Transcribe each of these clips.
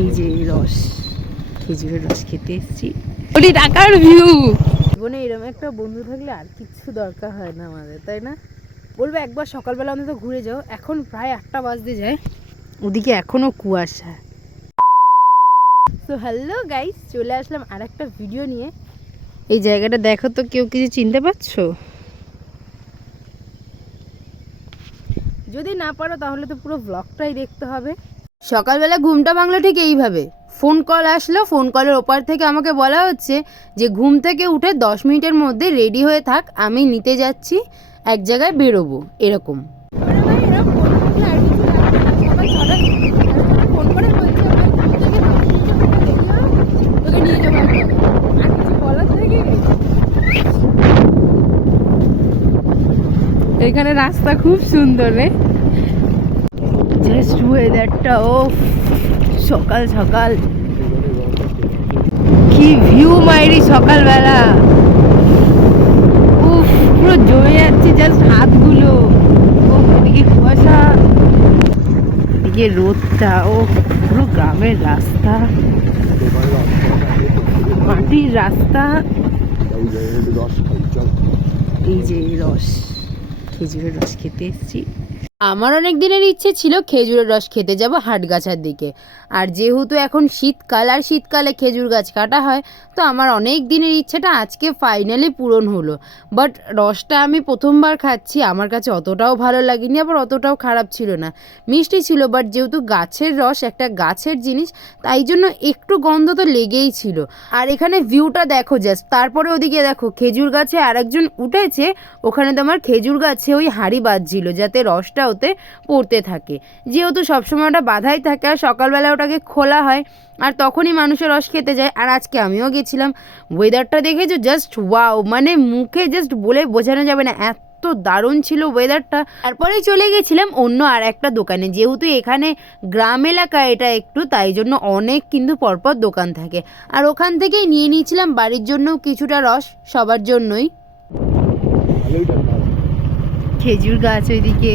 এই যে রস, খেজুরের রস খেতে এসেছি। ওটি টাকার ভিউ। জীবনে এরকম একটা বন্ধু থাকলে আর কিচ্ছু দরকার হয় না আমাদের, তাই না? বলবো একবার সকালবেলা অন্তত ঘুরে যাও। এখন প্রায় 8টা বাজতে যায়, ওদিকে এখনো কুয়াশা। তো হ্যালো গাইস, চলে আসলাম আর একটা ভিডিও নিয়ে। এই জায়গাটা দেখো তো, কেউ কিছু চিনতে পারছো? যদি না পারো তাহলে তো পুরো ব্লগটাই দেখতে হবে। সকালবেলা ঘুমটা ভাঙলো ঠিক এইভাবে। ফোন কল আসলো, ফোন কলের ওপার থেকে আমাকে বলা হচ্ছে যে ঘুম থেকে উঠে 10 মিনিটের মধ্যে রেডি হয়ে থাক, আমি নিতে যাচ্ছি, এক জায়গায় বেরোবো, এরকম। এখানে রাস্তা খুব সুন্দর রে, জাস্ট ওয়েদারটা, ও সকাল সকাল কি ভিউ মাইরি সকালবেলা। উফ, পুরো জমে যাচ্ছে জাস্ট হাতগুলো। ও এদিকে কুয়াশা, এদিকে রোদটা, ও পুরো গ্রামের রাস্তা, মাটির রাস্তা। এই যে রস, খেজুরের রস খেতে এসেছি। আমার অনেক দিনের ইচ্ছে ছিল খেজুরের রস খেতে যাব হাটগাছার দিকে। আর যেহেতু এখন শীতকাল, আর শীতকালে খেজুর গাছ কাটা হয়, তো আমার অনেক দিনের ইচ্ছেটা আজকে ফাইনালি পূরণ হলো। বাট রসটা আমি প্রথমবার খাচ্ছি, আমার কাছে অতটাও ভালো লাগেনি, আবার অতটাও খারাপ ছিল না, মিষ্টি ছিল। বাট যেহেতু গাছের রস, একটা গাছের জিনিস, তাই জন্য একটু গন্ধ তো লেগেই ছিল। আর এখানে ভিউটা দেখো জাস্ট। তারপরে ওদিকে দেখো খেজুর গাছে আরেকজন উঠেছে, ওখানে তোমার খেজুর গাছে ওই হাঁড়ি বাজছিল যাতে রসটা ওতে পড়তে থাকে। যেহেতু সবসময় ওটা বাধাই থাকে, আর সকালবেলা ওটাকে খোলা হয়, আর তখনই মানুষের রস খেতে যায়। আর আজকে আমিও গেছিলাম। ওয়েদারটা দেখেছো জাস্ট ওয়াও, মানে মুখে জাস্ট বলে বোঝানো যাবে না, এত দারুণ ছিল ওয়েদারটা। তারপরেই চলে গেছিলাম অন্য আর একটা দোকানে। যেহেতু এখানে গ্রাম এলাকা এটা একটু, তাই জন্য অনেক কিন্তু পরপর দোকান থাকে। আর ওখান থেকেই নিয়ে নিয়েছিলাম বাড়ির জন্য কিছুটা রস, সবার জন্যই। খেজুর গাছ ওইদিকে,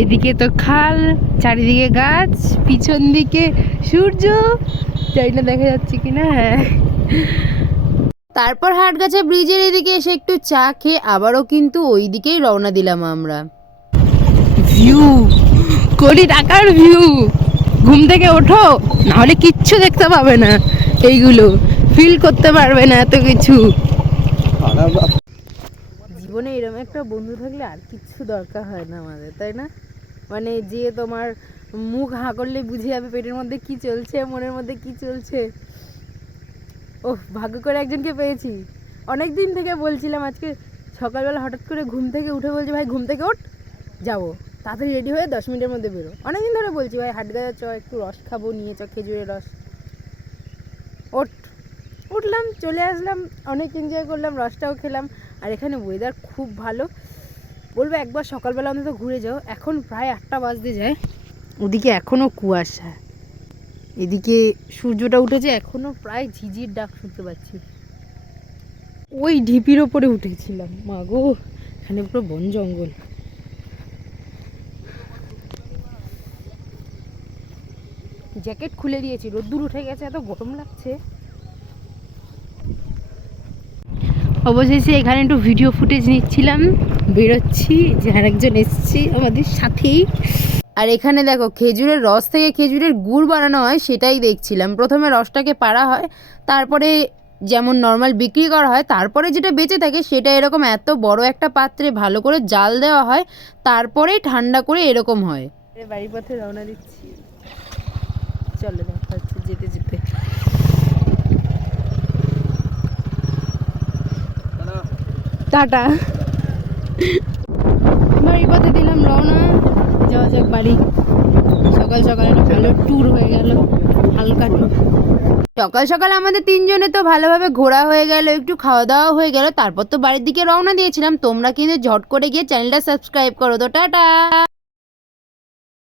এদিকে তো খাল, চারিদিকে গাছ, পিছন দিকে সূর্য, জানি না দেখা যাচ্ছে কিনা। হ্যাঁ, তারপর হাটগাছা ব্রিজের এদিকে এসে একটু চা খেয়ে আবারও কিন্তু ওই দিকেই রওনা দিলাম আমরা। ভিউ, কোটি টাকার ভিউ। ঘুম থেকে ওঠো, নাহলে কিচ্ছু দেখতে পাবে না, এইগুলো ফিল করতে পারবে না এত কিছু। জীবনে এরকম একটা বন্ধু থাকলে আর কিচ্ছু দরকার হয় না আমাদের, তাই না? মানে যে তোমার মুখ হাঁ করলে বুঝে যাবে পেটের মধ্যে কি চলছে, মনের মধ্যে কি চলছে। ওহ, ভাগ্য করে একজনকে পেয়েছি। অনেক দিন থেকে বলছিলাম, আজকে সকালবেলা হঠাৎ করে ঘুম থেকে উঠে বলছে ভাই ঘুম থেকে ওঠ, যাবো, তাড়াতাড়ি রেডি হয়ে 10 মিনিটের মধ্যে বেরো। অনেকদিন ধরে বলছি ভাই হাটগাছা চ, একটু রস খাবো, নিয়ে চ খেজুরের রস। উঠলাম, চলে আসলাম, অনেক এনজয় করলাম, রসটাও খেলাম। আর এখানে ওয়েদার খুব ভালো। বলবো একবার সকালবেলা অন্তত ঘুরে যাও। এখন প্রায় 8টা বাজতে যায়, ওদিকে এখনো কুয়াশা, এদিকে সূর্যটা উঠেছে, এখনো প্রায় ঝিঝির ডাক শুনতে পাচ্ছি। ওই ঢিপির ওপরে উঠেছিলাম, মা গো, এখানে পুরো বন জঙ্গল। জ্যাকেট খুলে দিয়েছি, রোদ্দুর উঠে গেছে, এত গরম লাগছে। অবশেষে এখানে একটু ভিডিও ফুটেজ নিচ্ছিলাম, বেরোচ্ছি, যে আরেকজন এসছি আমাদের সাথেই। আর এখানে দেখো খেজুরের রস থেকে খেজুরের গুড় বানানো হয়, সেটাই দেখছিলাম। প্রথমে রসটাকে পাড়া হয়, তারপরে যেমন নর্মাল বিক্রি করা হয়, তারপরে যেটা বেঁচে থাকে সেটা এরকম এত বড় একটা পাত্রে ভালো করে জাল দেওয়া হয়, তারপরে ঠান্ডা করে এরকম হয়। বাড়ির পথে রওনা দিচ্ছি, চলো দেখা হচ্ছে যেতে যেতে। টাটা। বাড়ির পথে দিলাম রওনা, যাওয়া যাক বাড়ি। সকাল সকাল একটা ভালো ট্যুর হয়ে গেল, হালকা ট্যুর। সকাল সকাল আমাদের তিনজনে তো ভালোভাবে ঘোরা হয়ে গেল, একটু খাওয়া দাওয়া হয়ে গেল, তারপর তো বাড়ির দিকে রওনা দিয়েছিলাম। তোমরা কিন্তু ঝট করে গিয়ে চ্যানেলটা সাবস্ক্রাইব করো। তো টাটা।